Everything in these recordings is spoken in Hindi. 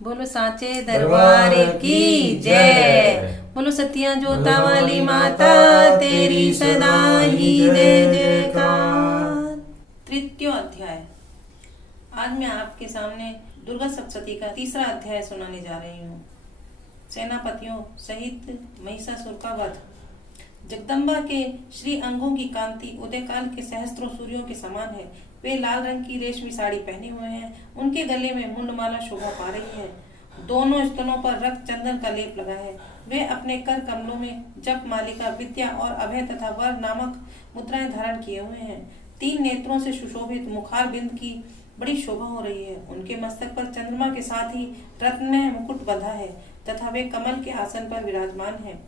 बोलो सांचे दरबार की जय। बोलो सतिया जोता वाली माता तेरी सदा ही जय जयकार। तृतीय अध्याय। आज मैं आपके सामने दुर्गा सप्तशती का तीसरा अध्याय सुनाने जा रही हूँ। सेनापतियों सहित महिषासुर का वध। जगदम्बा के श्री अंगों की कांति उदयकाल के सहस्त्रों सूर्यों के समान है। वे लाल रंग की रेशमी साड़ी पहने हुए हैं। उनके गले में मुंडमाला शोभा पा रही है। दोनों स्तनों पर रक्त चंदन का लेप लगा है। वे अपने कर कमलों में जप मालिका, विद्या और अभय तथा वर नामक मुद्राएं धारण किए हुए हैं। 3 नेत्रों से सुशोभित मुखार बिंद की बड़ी शोभा हो रही है। उनके मस्तक पर चंद्रमा के साथ ही रत्नमय मुकुट बंधा है तथा वे कमल के आसन पर विराजमान है।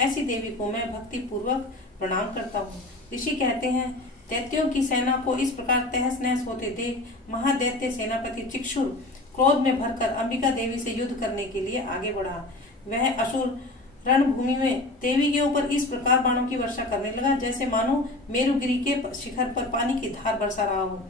ऐसी देवी को मैं भक्ति पूर्वक प्रणाम करता हूँ। ऋषि कहते हैं, दैत्यों की सेना को इस प्रकार तहस नहस होते देख महादैत्य सेनापति चिक्षुर क्रोध में भरकर अंबिका देवी से युद्ध करने के लिए आगे बढ़ा। वह असुर रणभूमि में देवी के ऊपर इस प्रकार बाणों की वर्षा करने लगा जैसे मानो मेरुगिरी के शिखर पर पानी की धार बरसा रहा हो।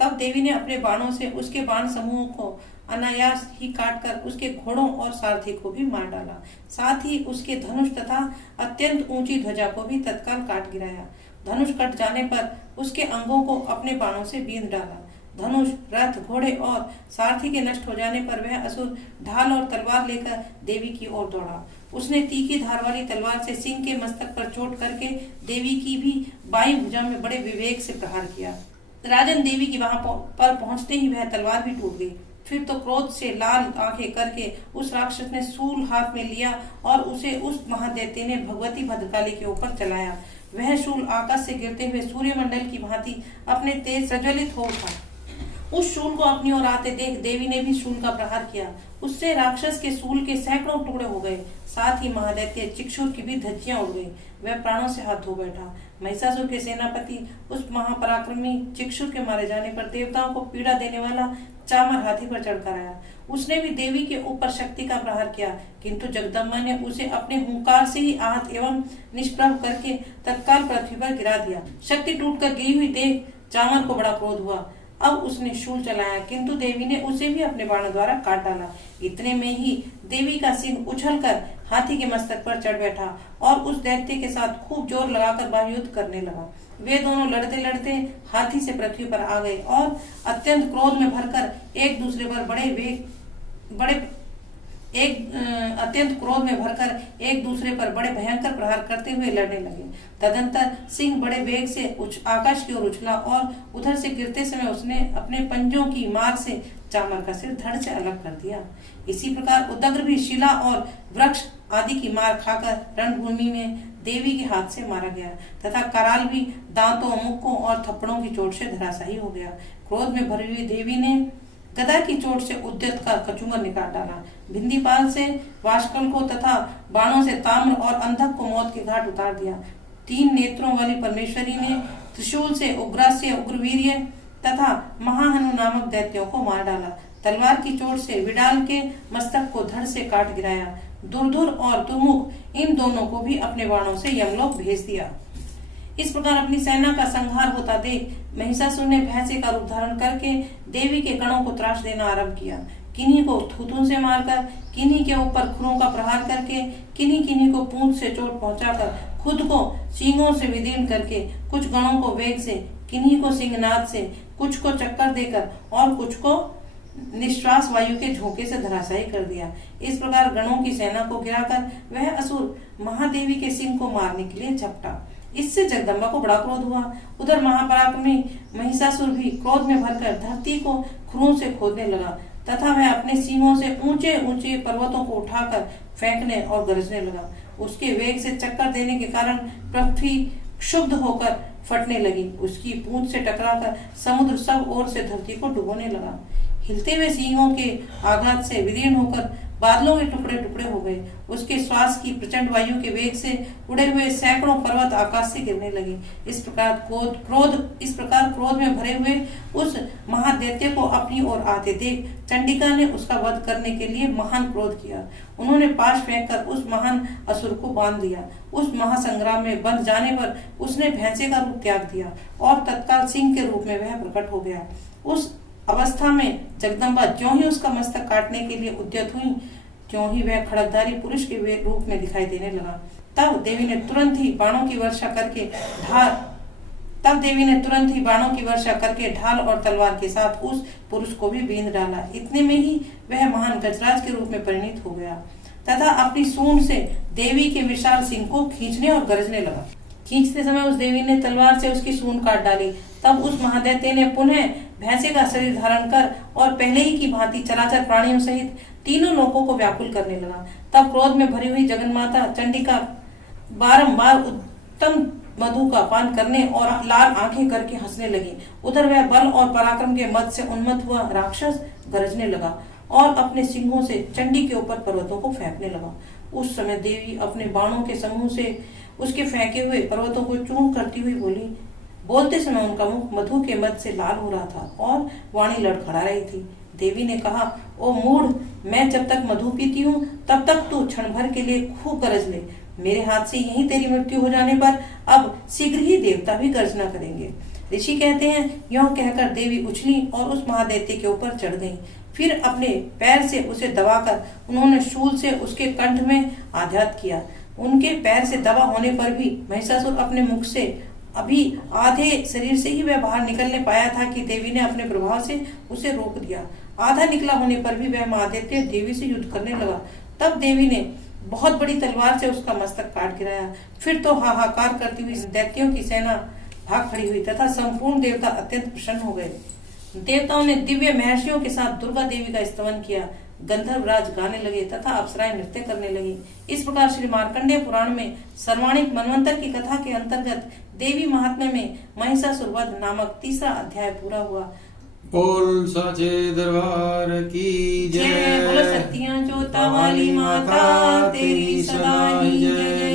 तब देवी ने अपने बाणों से उसके बाण समूहों को अनायास ही काटकर उसके घोड़ों और सारथी को भी मार डाला। साथ ही उसके धनुष तथा अत्यंत ऊंची ध्वजा को भी तत्काल काट गिराया। धनुष कट जाने पर उसके अंगों को अपने बाणों से बींध डाला। धनुष, रथ, घोड़े और सारथी के नष्ट हो जाने पर वह असुर ढाल और तलवार लेकर देवी की ओर दौड़ा। उसने तीखी धार वाली तलवार से सिंह के मस्तक पर चोट करके देवी की भी बाईं भुजा में बड़े विवेक से प्रहार किया। राजन देवी की वहां पर पहुंचते ही वह तलवार भी टूट गई। फिर तो क्रोध से लाल आंखें करके उस राक्षस ने सूल हाथ में लिया और उसे उस महादैत्य ने भगवती भद्रकाली के ऊपर चलाया। वह शूल आकाश से गिरते हुए सूर्यमंडल की भांति अपने तेज प्रज्वलित हो उठा। उस शूल को अपनी ओर आते देख देवी ने भी शूल का प्रहार किया। उससे राक्षस के शूल के सैकड़ों टुकड़े हो गए। साथ ही महादैत्य चिक्षुर की भी धज्जियां उड़ गई। वह प्राणों से हाथ धो बैठा। महिषासुर के सेनापति उस महापराक्रमी चिक्षुर के मारे जाने पर देवताओं को पीड़ा देने वाला चामर हाथी पर चढ़कर आया। उसने भी देवी के ऊपर शक्ति का प्रहार किया, किंतु जगदम्बा ने उसे अपने हुंकार से ही आहत एवं निष्प्रभ करके तत्काल पृथ्वी पर गिरा दिया। शक्ति टूटकर गिरी हुई देख चामर को बड़ा क्रोध हुआ। अब उसने शूल चलाया, किंतु देवी ने उसे भी अपने बाणों द्वारा काट डाला। इतने में ही देवी का सिंह उछलकर हाथी के मस्तक पर चढ़ बैठा और उस दैत्य के साथ खूब जोर लगाकर बाहुयुद्ध करने लगा। वे दोनों लड़ते लड़ते हाथी से पृथ्वी पर आ गए और अत्यंत क्रोध में भरकर एक दूसरे पर बड़े भयंकर प्रहार करते हुए लड़ने लगे। तदंतर सिंह बड़े वेग से आकाश की ओर उछला और उधर से गिरते समय उसने अपने पंजों की मार से चामर का सिर धड़ से अलग कर दिया। इसी प्रकार उदग्र भी शिला और वृक्ष आदि की मार खाकर रणभूमि में देवी के हाथ से मारा गया तथा कराल भी दांतों, मुक्कों और थप्पड़ों की चोट से धराशायी हो गया। क्रोध में भरी हुई देवी ने गदा की चोट से उद्यत का कचूमर निकाल डाला। भिंदीपाल से वाशकल को तथा बाणों से ताम्र और अंधक को मौत के घाट उतार दिया। 3 नेत्रों वाली परमेश्वरी ने त्रिशूल से उग्रास्य, उग्रवीर्य तथा महाहनु नामक दैत्यों को मार डाला। तलवार की चोट से विडाल के मस्तक को धड़ से काट गिराया। दुर्धुर और दुर्मुख इन दोनों को भी अपने बाणों से यमलोक भेज दिया। इस प्रकार अपनी सेना का संहार होता देख महिषासुर ने भैंसे का रूप धारण करके देवी के गणों को त्रास देना आरंभ किया। किन्हीं को थूथुन से मारकर, किन्हीं के ऊपर खुरों का प्रहार करके, किन्हीं को पूंछ से चोट पहुंचाकर, खुद को सींगों से विदीर्ण करके, कुछ गणों को वेग से, किन्हीं को सिंहनाद से, कुछ को चक्कर देकर और कुछ को निश्वास वायु के झोंके से धराशायी कर दिया। इस प्रकार गणों की सेना को गिराकर वह असुर महादेवी के सिंह को मारने के लिए झपटा। इससे जगदम्बा को बड़ा क्रोध हुआ। उधर महापराक्रमी महिषासुर भी क्रोध में भरकर धरती को खुरों से खोदने लगा तथा वह अपने सींगों से ऊंचे ऊंचे पर्वतों को उठाकर फेंकने और गरजने लगा। उसके वेग से चक्कर देने के कारण पृथ्वी क्षुब्ध होकर फटने लगी। उसकी पूंछ से टकराकर समुद्र सब ओर से धरती को डुबोने लगा। हिलते हुए सिंहों के आघात से विदीर्ण होकर बादलों के टुकड़े टुकड़े हो गए। उसके श्वास की प्रचंड वायु के वेग से उड़े हुए सैकड़ों पर्वत आकाश से गिरने लगे। इस प्रकार क्रोध में भरे हुए उस महादैत्य को अपनी ओर आते देख चंडिका ने उसका वध करने के लिए महान क्रोध किया। उन्होंने पाश फेंककर उस महान असुर को बांध दिया। उस महासंग्राम में बंध जाने पर उसने भैंसे का रूप त्याग दिया और तत्काल सिंह के रूप में वह प्रकट हो गया। उस अवस्था में जगदम्बा ज्यों ही उसका मस्तक काटने के लिए उद्यत हुई, त्यों ही वह खड़गधारी पुरुष के रूप में दिखाई देने लगा। तब देवी ने तुरंत ही बाणों की वर्षा करके ढाल और तलवार के साथ उस पुरुष को भी बींध डाला। इतने में ही वह महान गजराज के रूप में परिणित हो गया तथा अपनी सूंड से देवी के विशाल सिंह को खींचने और गरजने लगा। खींचते समय उस देवी ने तलवार से उसकी सूंड काट डाली। तब उस महादैत्य ने पुनः भैंसे का शरीर धारण कर और पहले ही की भांति चराचर प्राणियों सहित तीनों लोगों को व्याकुल करने लगा। तब क्रोध में भरी हुई जगन्माता चंडिका बारंबार उत्तम मधु का पान करने और लाल आंखें करके हंसने लगी। उधर वह बल और पराक्रम के मद से उन्मत्त हुआ राक्षस गरजने लगा और अपने सिंहों से चंडी के ऊपर पर्वतों को फेंकने लगा। उस समय देवी अपने बाणों के समूह से उसके फेंके हुए पर्वतों को चूर्ण करती हुई बोली। बोलते समय उनका मुख मधु के मद से लाल हो रहा था और वाणी लड़खड़ा रही थी। देवी ने कहा, ओ मूढ़, मैं जब तक मधु पीती हूँ तब तक तू क्षण भर के लिए खूब गरज ले। मेरे हाथ से यही तेरी मृत्यु हो जाने पर अब शीघ्र ही देवता भी गर्जना करेंगे। ऋषि कहते हैं, यह कहकर देवी उछली और उस महादैत्य के ऊपर चढ़ गई। फिर अपने पैर से उसे दबाकर उन्होंने शूल से उसके कंठ में आघात किया। उनके पैर से दबा होने पर भी महिषासुर अपने मुख से अभी आधे शरीर से ही वह बाहर निकलने पाया था कि देवी ने अपने प्रभाव से उसे रोक दिया। आधा निकला होने पर भी वह महादैत्य देवी से युद्ध करने लगा। तब देवी ने बहुत बड़ी तलवार से उसका मस्तक काट गिराया। फिर तो हाहाकार करती हुई दैत्यों की सेना भाग खड़ी हुई तथा संपूर्ण देवता अत्यंत प्रसन्न हो गए। देवताओं ने दिव्य महर्षियों के साथ दुर्गा देवी का स्तवन किया। गंधर्वराज गाने लगे तथा अप्सराएं नृत्य करने लगी। इस प्रकार श्री मार्कंडेय पुराण में सर्वाणिक मनवंतर की कथा के अंतर्गत देवी महात्म्य में महिषासुर वध नामक तीसरा अध्याय पूरा हुआ। बोल साचे दरबार की जय। बोलो सत्या जोता वाली माता तेरी सदा ही जय।